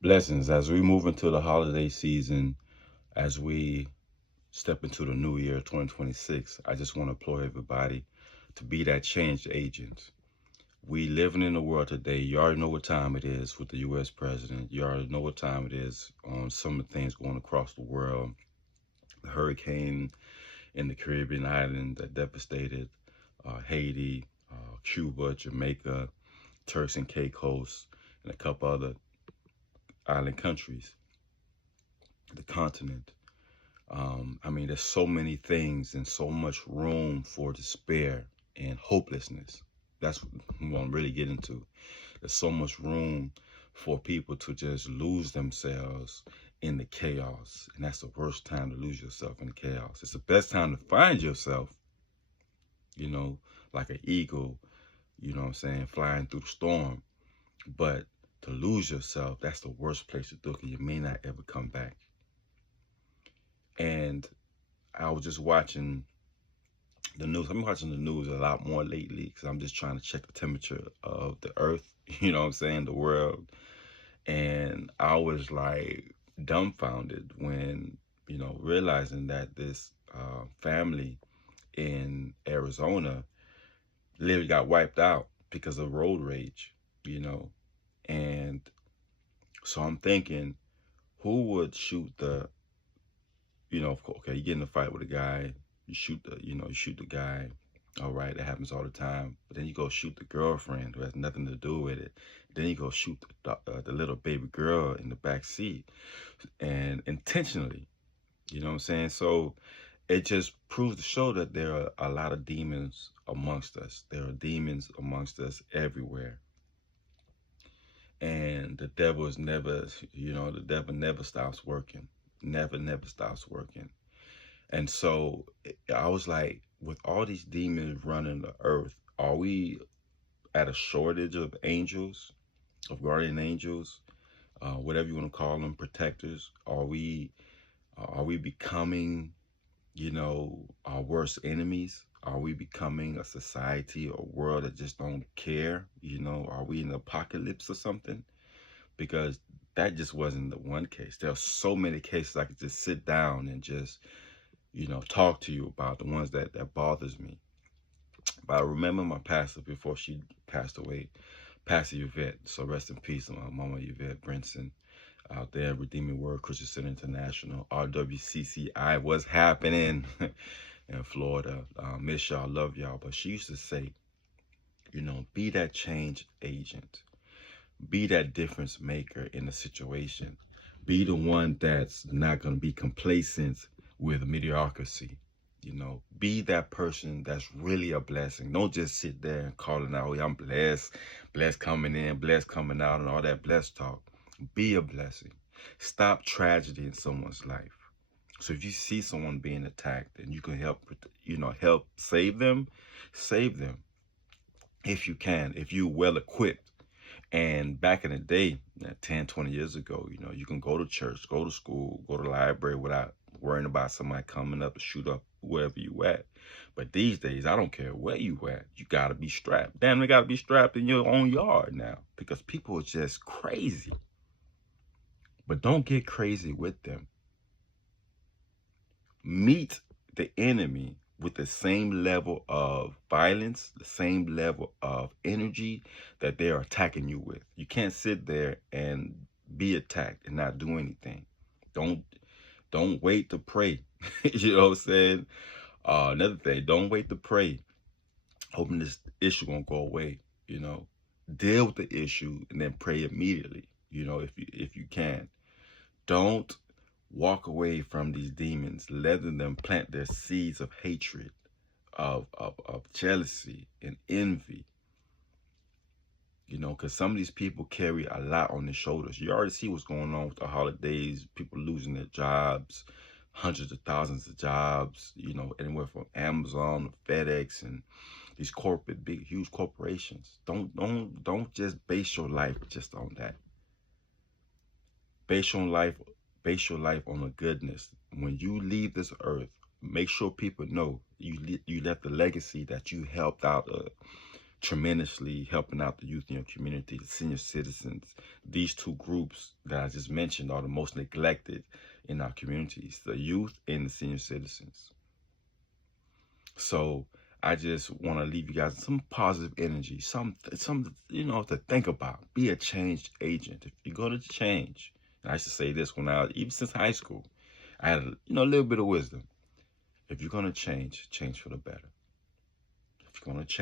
Blessings as we move into the holiday season, as we step into the new year 2026. I just want to implore everybody to be that change agent. We living in a world today. You already know what time it is with the U.S. president. You already know what time it is on some of the things going across the world. The hurricane in the Caribbean island that devastated Haiti, Cuba, Jamaica, Turks and Caicos, and a couple other island countries, the continent. There's so many things and so much room for despair and hopelessness. That's what we want to really get into. There's so much room for people to just lose themselves in the chaos. And that's the worst time to lose yourself in the chaos. It's the best time to find yourself, you know, like an eagle, flying through the storm. But to lose yourself, that's the worst place to do it because you may not ever come back. And I was just watching the news. I'm watching the news a lot more lately because I'm just trying to check the temperature of the earth, the world. And I was like dumbfounded when, realizing that this family in Arizona literally got wiped out because of road rage, you know. And so I'm thinking, who would shoot the, okay, you get in a fight with a guy, you shoot the guy. All right, that happens all the time. But then you go shoot the girlfriend who has nothing to do with it. Then you go shoot the little baby girl in the back seat, and intentionally. You know what I'm saying? So it just proves to show that there are a lot of demons amongst us. There are demons amongst us everywhere. And the devil is never, the devil never stops working. Never stops working. And so I was like, with all these demons running the earth, are we at a shortage of angels, of guardian angels, whatever you want to call them, protectors? Are we becoming, our worst enemies? Are we becoming a society or world that just don't care? Are we in the apocalypse or something? Because that just wasn't the one case. There are so many cases I could just sit down and just talk to you about, the ones that bothers me. But I remember my pastor before she passed away, Pastor Yvette. So rest in peace, my mama Yvette Brinson out there, Redeeming Word Christian Center International, RWCCI. What's happening in Florida? Miss y'all, love y'all. But she used to say, be that change agent. Be that difference maker in a situation. Be the one that's not going to be complacent with mediocrity. Be that person that's really a blessing. Don't just sit there and calling out, oh, I'm blessed, blessed coming in, blessed coming out, and all that blessed talk. Be a blessing. Stop tragedy in someone's life. So if you see someone being attacked and you can help, help save them, save them. If you can, if you're well equipped. And back in the day, 10, 20 years ago, you can go to church, go to school, go to the library without worrying about somebody coming up to shoot up wherever you at. But these days, I don't care where you at. You got to be strapped. Damn, you got to be strapped in your own yard now because people are just crazy. But don't get crazy with them. Meet the enemy with the same level of violence, the same level of energy that they are attacking you with. You can't sit there and be attacked and not do anything. Don't wait to pray. You know what I'm saying? Another thing, don't wait to pray, hoping this issue won't go away. Deal with the issue and then pray immediately. If you can, don't walk away from these demons, letting them plant their seeds of hatred, of jealousy and envy. Because some of these people carry a lot on their shoulders. You already see what's going on with the holidays, people losing their jobs, hundreds of thousands of jobs, anywhere from Amazon to FedEx and these corporate, big, huge corporations. Don't just base your life just on that. Base your life on the goodness. When you leave this earth, make sure people know you left a legacy that you helped out tremendously helping out the youth in your community, the senior citizens. These two groups that I just mentioned are the most neglected in our communities, the youth and the senior citizens. So I just want to leave you guys some positive energy, some to think about. Be a change agent. If you're going to change, and I used to say this when even since high school, I had a little bit of wisdom. If you're going to change for the better. If you're going to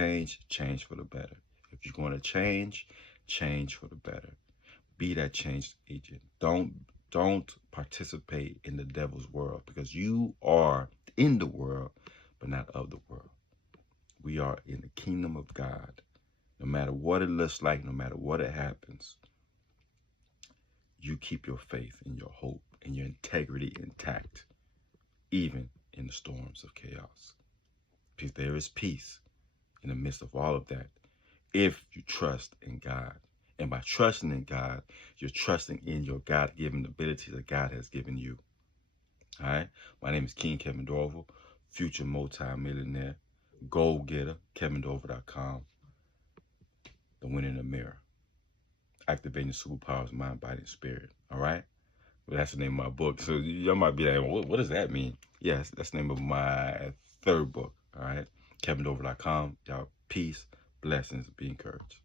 change for the better. If you're going to change for the better. Be that change agent. Don't participate in the devil's world, because you are in the world, but not of the world. We are in the kingdom of God. No matter what it looks like, no matter what it happens, you keep your faith and your hope and your integrity intact, even in the storms of chaos. Because there is peace in the midst of all of that if you trust in God. And by trusting in God, you're trusting in your God-given abilities that God has given you. All right? My name is King Kevin Dorival, future multi-millionaire, goal getter, KevinDorival.com. The Winner in the Mirror. Activating superpowers, mind, body, and spirit. All right? Well, that's the name of my book. So y'all might be like, what does that mean? Yes, that's the name of my third book. All right? KevinDorival.com. Y'all, peace, blessings, be encouraged.